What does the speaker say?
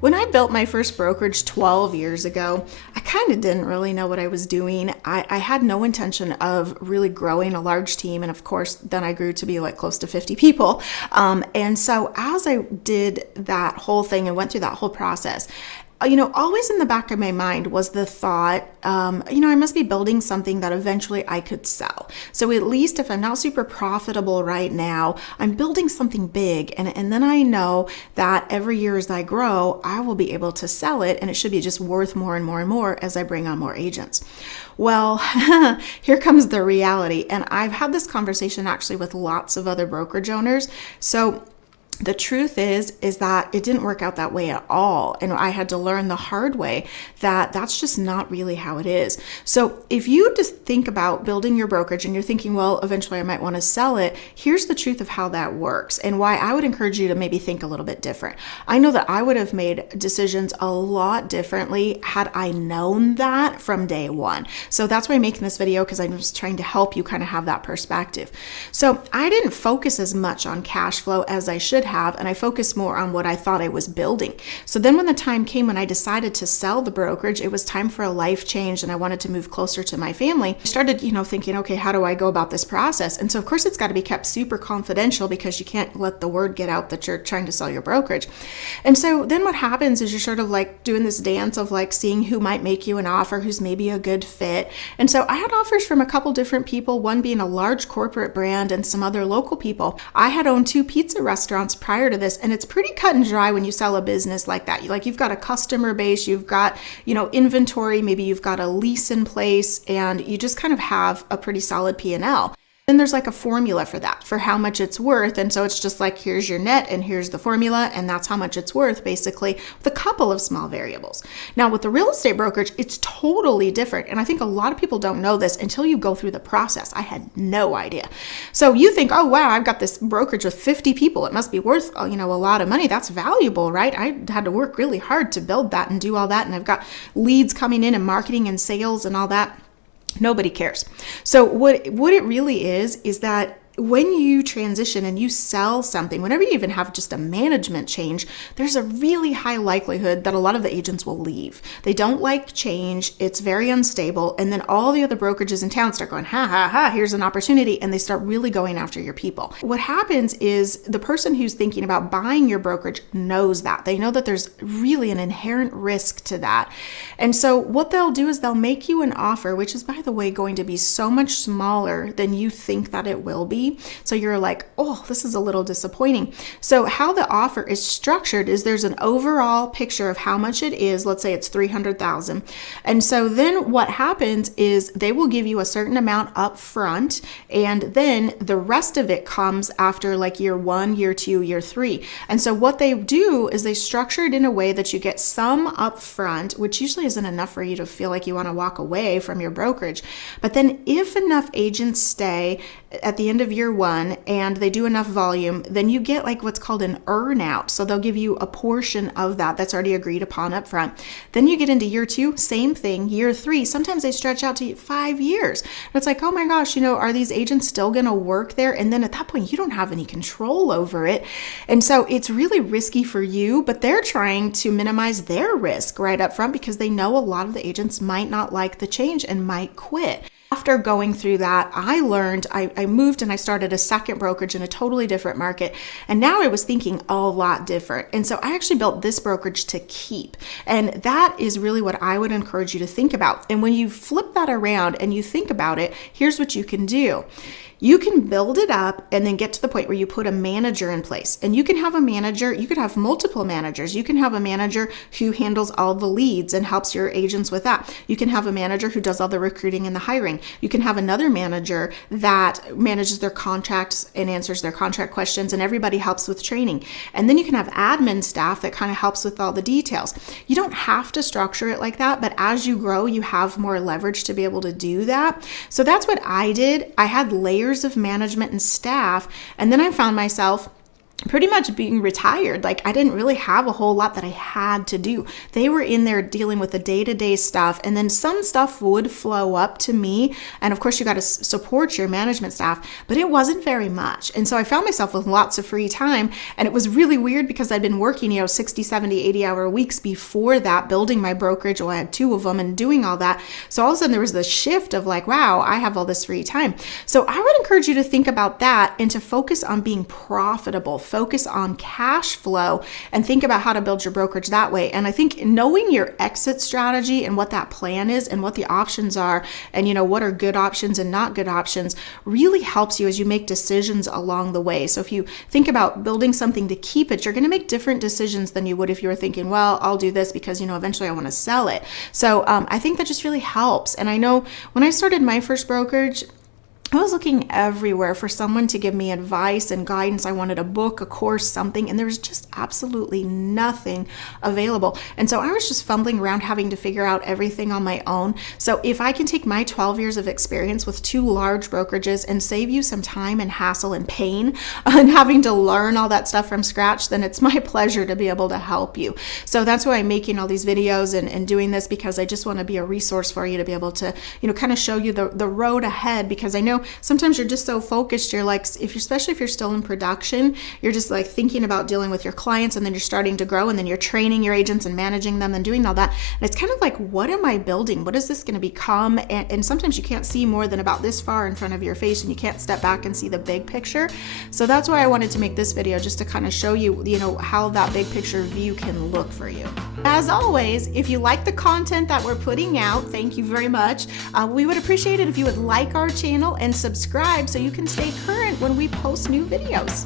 When I built my first brokerage 12 years ago, I kind of didn't really know what I was doing. I had no intention of really growing a large team. And of course, then I grew to be like close to 50 people. And so as I did that whole thing and went through that whole process, always in the back of my mind was the thought, I must be building something that eventually I could sell. So at least if I'm not super profitable right now, I'm building something big. And then I know that every year as I grow, I will be able to sell it, and it should be just worth more and more and more as I bring on more agents. Well, here comes the reality. And I've had this conversation actually with lots of other brokerage owners. So the truth is that it didn't work out that way at all. And I had to learn the hard way that that's just not really how it is. So if you just think about building your brokerage and you're thinking, well, eventually I might want to sell it, here's the truth of how that works and why I would encourage you to maybe think a little bit different. I know that I would have made decisions a lot differently had I known that from day one. So that's why I'm making this video, because I'm just trying to help you kind of have that perspective. So I didn't focus as much on cash flow as I should have, and I focused more on what I thought I was building. So then when the time came when I decided to sell the brokerage, it was time for a life change and I wanted to move closer to my family. I started, thinking, okay, how do I go about this process? And so of course it's got to be kept super confidential because you can't let the word get out that you're trying to sell your brokerage. And so then what happens is you're sort of like doing this dance of like seeing who might make you an offer, who's maybe a good fit. And so I had offers from a couple different people, one being a large corporate brand and some other local people. I had owned 2 pizza restaurants prior to this, and it's pretty cut and dry when you sell a business like that. You've got a customer base, you've got, inventory, maybe you've got a lease in place, and you just kind of have a pretty solid P&L. Then there's like a formula for that, for how much it's worth. And so it's just like, here's your net and here's the formula, and that's how much it's worth, basically, with a couple of small variables. Now with the real estate brokerage, it's totally different. And I think a lot of people don't know this until you go through the process. I had no idea. So you think, oh, wow, I've got this brokerage with 50 people. It must be worth, a lot of money. That's valuable, right? I had to work really hard to build that and do all that. And I've got leads coming in and marketing and sales and all that. Nobody cares. So what it really is that when you transition and you sell something, whenever you even have just a management change, there's a really high likelihood that a lot of the agents will leave. They don't like change. It's very unstable. And then all the other brokerages in town start going, ha, ha, ha, here's an opportunity. And they start really going after your people. What happens is the person who's thinking about buying your brokerage knows that. They know that there's really an inherent risk to that. And so what they'll do is they'll make you an offer, which is, by the way, going to be so much smaller than you think that it will be. So you're like, oh, this is a little disappointing. So how the offer is structured is there's an overall picture of how much it is. Let's say it's $300,000. And so then what happens is they will give you a certain amount up front, and then the rest of it comes after like year 1, year 2, year 3. And so what they do is they structure it in a way that you get some up front, which usually isn't enough for you to feel like you want to walk away from your brokerage. But then if enough agents stay at the end of year 1 and they do enough volume, then you get like what's called an earn out. So they'll give you a portion of that's already agreed upon up front. Then you get into year 2, same thing. Year 3, sometimes they stretch out to 5 years. And it's like, oh my gosh, are these agents still going to work there? And then at that point, you don't have any control over it. And so it's really risky for you, but they're trying to minimize their risk right up front because they know a lot of the agents might not like the change and might quit. After going through that, I learned, I moved and I started a second brokerage in a totally different market. And now I was thinking a lot different. And so I actually built this brokerage to keep. And that is really what I would encourage you to think about. And when you flip that around and you think about it, here's what you can do. You can build it up and then get to the point where you put a manager in place. And you can have a manager, you could have multiple managers. You can have a manager who handles all the leads and helps your agents with that. You can have a manager who does all the recruiting and the hiring. You can have another manager that manages their contracts and answers their contract questions, and everybody helps with training. And then you can have admin staff that kind of helps with all the details. You don't have to structure it like that, but as you grow, you have more leverage to be able to do that. So that's what I did. I had layers of management and staff, and then I found myself pretty much being retired. Like I didn't really have a whole lot that I had to do. They were in there dealing with the day-to-day stuff, and then some stuff would flow up to me. And of course you got to support your management staff, but it wasn't very much. And so I found myself with lots of free time, and it was really weird because I'd been working, 60, 70, 80-hour weeks before that, building my brokerage. Well, I had 2 of them and doing all that. So all of a sudden there was this shift of like, wow, I have all this free time. So I would encourage you to think about that and to focus on being profitable. Focus on cash flow and think about how to build your brokerage that way. And I think knowing your exit strategy and what that plan is and what the options are, and what are good options and not good options, really helps you as you make decisions along the way. So if you think about building something to keep it, you're going to make different decisions than you would if you were thinking, well, I'll do this because eventually I want to sell it. So I think that just really helps. And I know when I started my first brokerage, I was looking everywhere for someone to give me advice and guidance. I wanted a book, a course, something, and there was just absolutely nothing available. And so I was just fumbling around having to figure out everything on my own. So if I can take my 12 years of experience with 2 large brokerages and save you some time and hassle and pain and having to learn all that stuff from scratch, then it's my pleasure to be able to help you. So that's why I'm making all these videos and doing this, because I just want to be a resource for you to be able to, kind of show you the road ahead, because I know sometimes you're just so focused, you're like, especially if you're still in production, you're just like thinking about dealing with your clients, and then you're starting to grow, and then you're training your agents and managing them and doing all that. And it's kind of like, what am I building? What is this going to become? And sometimes you can't see more than about this far in front of your face, and you can't step back and see the big picture. So that's why I wanted to make this video, just to kind of show you, how that big picture view can look for you. As always, if you like the content that we're putting out, thank you very much. We would appreciate it if you would like our channel and subscribe so you can stay current when we post new videos.